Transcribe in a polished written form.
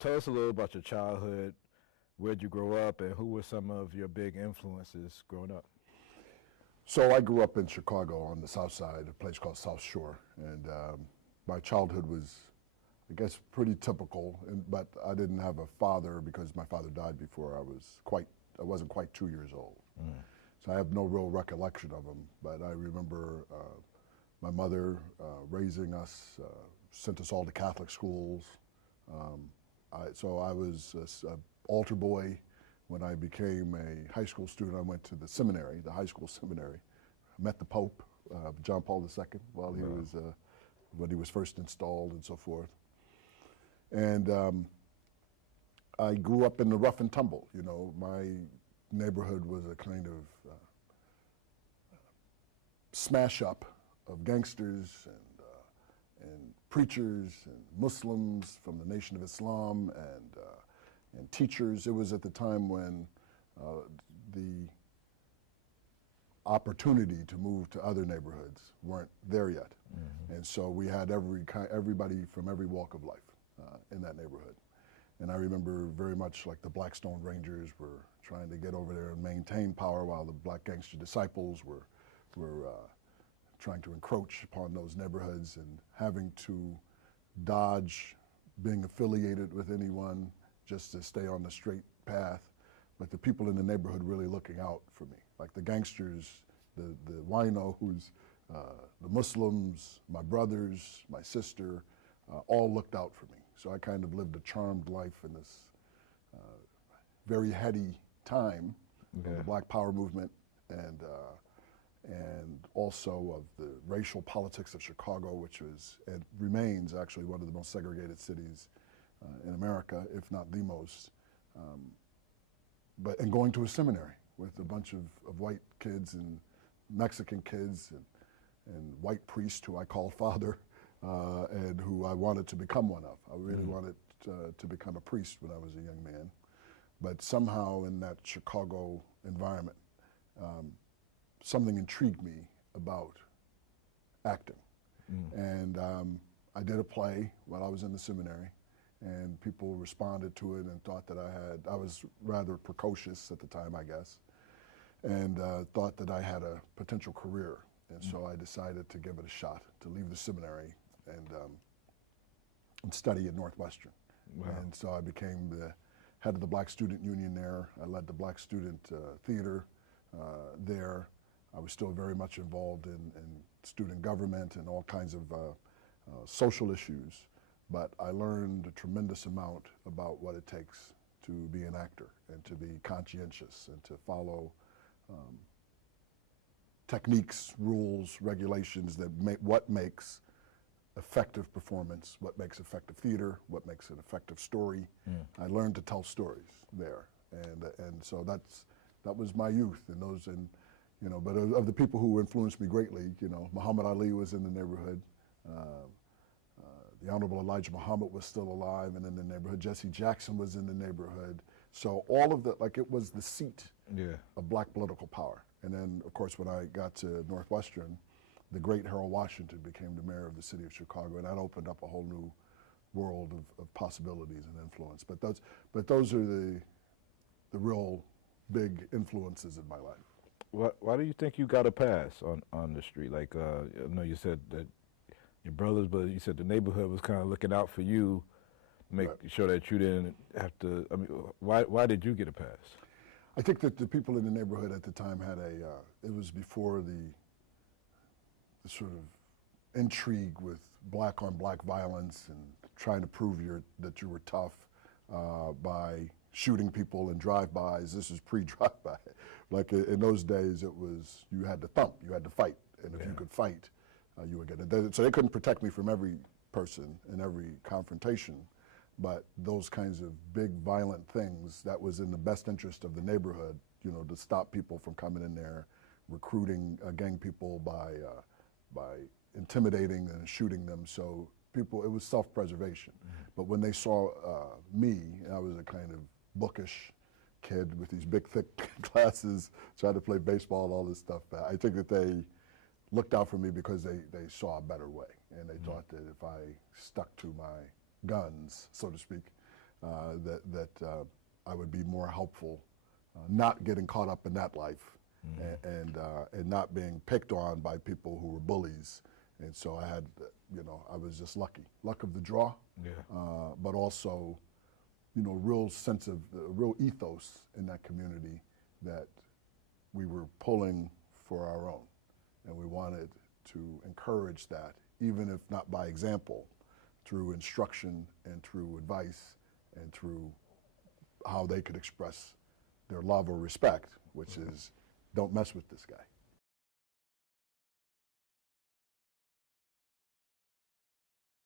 Tell us a little about your childhood. Where'd you grow up, and who were some of your big influences growing up? So I grew up in Chicago on the south side, a place called South Shore, and my childhood was, I guess, pretty typical. But I didn't have a father because my father died before I wasn't quite 2 years old. So I have no real recollection of him. But I remember my mother raising us, sent us all to Catholic schools. So I was an altar boy. When I became a high school student, I went to the seminary, the high school seminary. I met the Pope, John Paul II, while he was when he was first installed and so forth. And I grew up in the rough and tumble. You know, my neighborhood was a kind of smash up of gangsters and preachers and Muslims from the Nation of Islam and teachers. It was at the time when the opportunity to move to other neighborhoods weren't there yet. And so we had everybody from every walk of life in that neighborhood. And I remember very much like the Blackstone Rangers were trying to get over there and maintain power while the Black Gangster Disciples were trying to encroach upon those neighborhoods and having to dodge being affiliated with anyone just to stay on the straight path, but the people in the neighborhood really looking out for me. Like the gangsters, the winos, the Muslims, my brothers, my sister, all looked out for me. So I kind of lived a charmed life in this very heady time of the Black Power movement and also of the racial politics of Chicago, which was and remains actually one of the most segregated cities in America, if not the most. And going to a seminary with a bunch of white kids and Mexican kids and white priests who I called father and who I wanted to become one of. I really wanted to become a priest when I was a young man. But somehow in that Chicago environment, something intrigued me about acting. And I did a play while I was in the seminary, and people responded to it and thought that I was rather precocious at the time, I guess, and thought that I had a potential career. And so I decided to give it a shot, to leave the seminary and study at Northwestern. And so I became the head of the Black Student Union there. I led the Black Student Theater there. I was still very much involved in student government and all kinds of social issues. But I learned a tremendous amount about what it takes to be an actor and to be conscientious and to follow techniques, rules, regulations that what makes effective performance, what makes effective theater, what makes an effective story. I learned to tell stories there, and so that was my youth. But of the people who influenced me greatly, Muhammad Ali was in the neighborhood. The Honorable Elijah Muhammad was still alive and in the neighborhood. Jesse Jackson was in the neighborhood. So all of it was the seat of Black political power. And then, of course, when I got to Northwestern, the great Harold Washington became the mayor of the city of Chicago, and that opened up a whole new world of possibilities and influence. But those are the real big influences in my life. Why do you think you got a pass on the street? Like, I know you said that your brothers, but you said the neighborhood was kind of looking out for you, make sure that you didn't have to. I mean, why did you get a pass? I think that the people in the neighborhood at the time had it was before the sort of intrigue with black on black violence and trying to prove that you were tough by shooting people in drive-bys. This is pre-drive-by. Like in those days, it was you had to thump, you had to fight, and if you could fight, you would get it. So they couldn't protect me from every person in every confrontation, but those kinds of big violent things, that was in the best interest of the neighborhood, to stop people from coming in there, recruiting gang people by intimidating and shooting them. So it was self-preservation. But when they saw me, I was a kind of bookish kid with these big, thick glasses, tried to play baseball, all this stuff. I think that they looked out for me because they saw a better way, and they thought that if I stuck to my guns, so to speak, that I would be more helpful, not getting caught up in that life, and not being picked on by people who were bullies. And so I had, I was just lucky, luck of the draw, but also, real sense of, real ethos in that community that we were pulling for our own. And we wanted to encourage that, even if not by example, through instruction and through advice and through how they could express their love or respect, which is, don't mess with this guy.